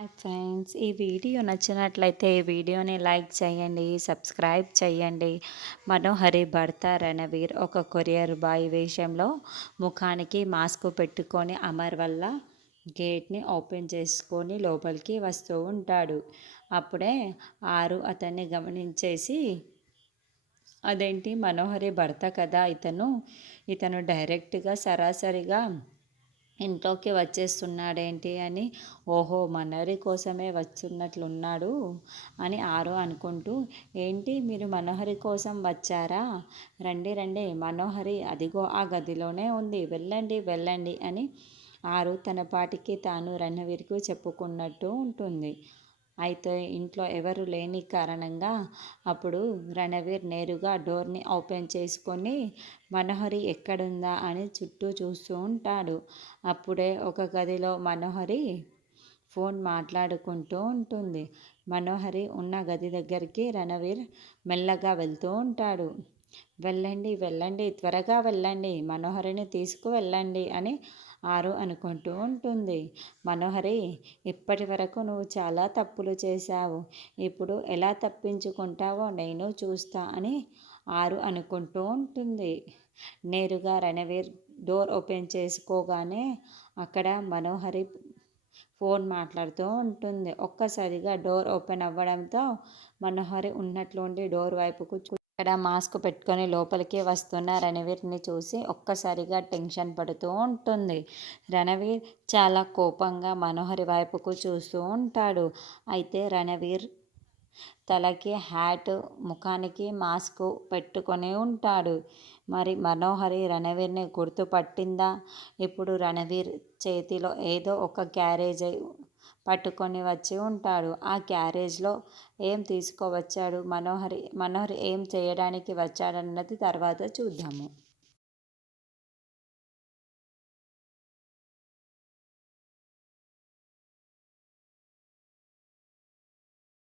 Hi friends, ఈ video నచ్చినట్లయితే ఈ వీడియోని లైక్ చేయండి, సబ్స్క్రైబ్ చేయండి. మనోహరి భర్త రణవీర్ ఒక కొరియర్ బాయ్ వేషంలో ముఖానికి మాస్క్ పెట్టుకొని అమర్ వల్ల గేట్ని ఓపెన్ చేసుకొని లోపలికి వస్తూ ఉంటాడు. అప్పుడే ఆరు అతన్ని గమనించేసి, అదేంటి మనోహరి భర్త కదా ఇతను డైరెక్ట్గా సరాసరిగా ఇంట్లోకి వచ్చేస్తున్నాడేంటి అని, ఓహో మనోహరి కోసమే వస్తున్నట్లున్నాడు అని ఆరు అనుకుంటూ, ఏంటి మీరు మనోహరి కోసం వచ్చారా, రండి రండి, మనోహరి అదిగో ఆ గదిలోనే ఉంది, వెళ్ళండి వెళ్ళండి అని ఆరు తన పాటికి తాను రణవీర్కు చెప్పుకున్నట్టు ఉంటుంది. అయితే ఇంట్లో ఎవరు లేని కారణంగా అప్పుడు రణవీర్ నేరుగా డోర్ని ఓపెన్ చేసుకొని మనోహరి ఎక్కడుందా అని చుట్టూ చూస్తూ ఉంటాడు. అప్పుడే ఒక గదిలో మనోహరి ఫోన్ మాట్లాడుకుంటూ ఉంటుంది. మనోహరి ఉన్న గది దగ్గరికి రణవీర్ మెల్లగా వెళ్తూ ఉంటాడు. వెళ్ళండి వెళ్ళండి, త్వరగా వెళ్ళండి, మనోహరిని తీసుకువెళ్ళండి అని ఆరు అనుకుంటూ ఉంటుంది. మనోహరి, ఇప్పటి వరకు నువ్వు చాలా తప్పులు చేశావు, ఇప్పుడు ఎలా తప్పించుకుంటావో నేను చూస్తా అని ఆరు అనుకుంటూ ఉంటుంది. నేరుగా రణవీర్ డోర్ ఓపెన్ చేసుకోగానే అక్కడ మనోహరి ఫోన్ మాట్లాడుతూ ఉంటుంది. ఒక్కసారిగా డోర్ ఓపెన్ అవ్వడంతో మనోహరి ఉన్నట్లుండి డోర్ వైపుకు ఇక్కడ మాస్క్ పెట్టుకొని లోపలికి వస్తున్న రణవీర్ని చూసి ఒక్కసారిగా టెన్షన్ పడుతూ ఉంటుంది. రణవీర్ చాలా కోపంగా మనోహరి వైపుకు చూస్తూ ఉంటాడు. అయితే రణవీర్ తలకి హ్యాట్, ముఖానికి మాస్క్ పెట్టుకొని ఉంటాడు. మరి మనోహరి రణవీర్ని గుర్తుపట్టిందా? ఇప్పుడు రణవీర్ చేతిలో ఏదో ఒక క్యారేజ్ పట్టుకొని వచ్చి ఉంటాడు. ఆ క్యారేజ్లో ఏం తీసుకువచ్చాడు, మనోహరి ఏం చేయడానికి వచ్చాడన్నది తర్వాత చూద్దాము.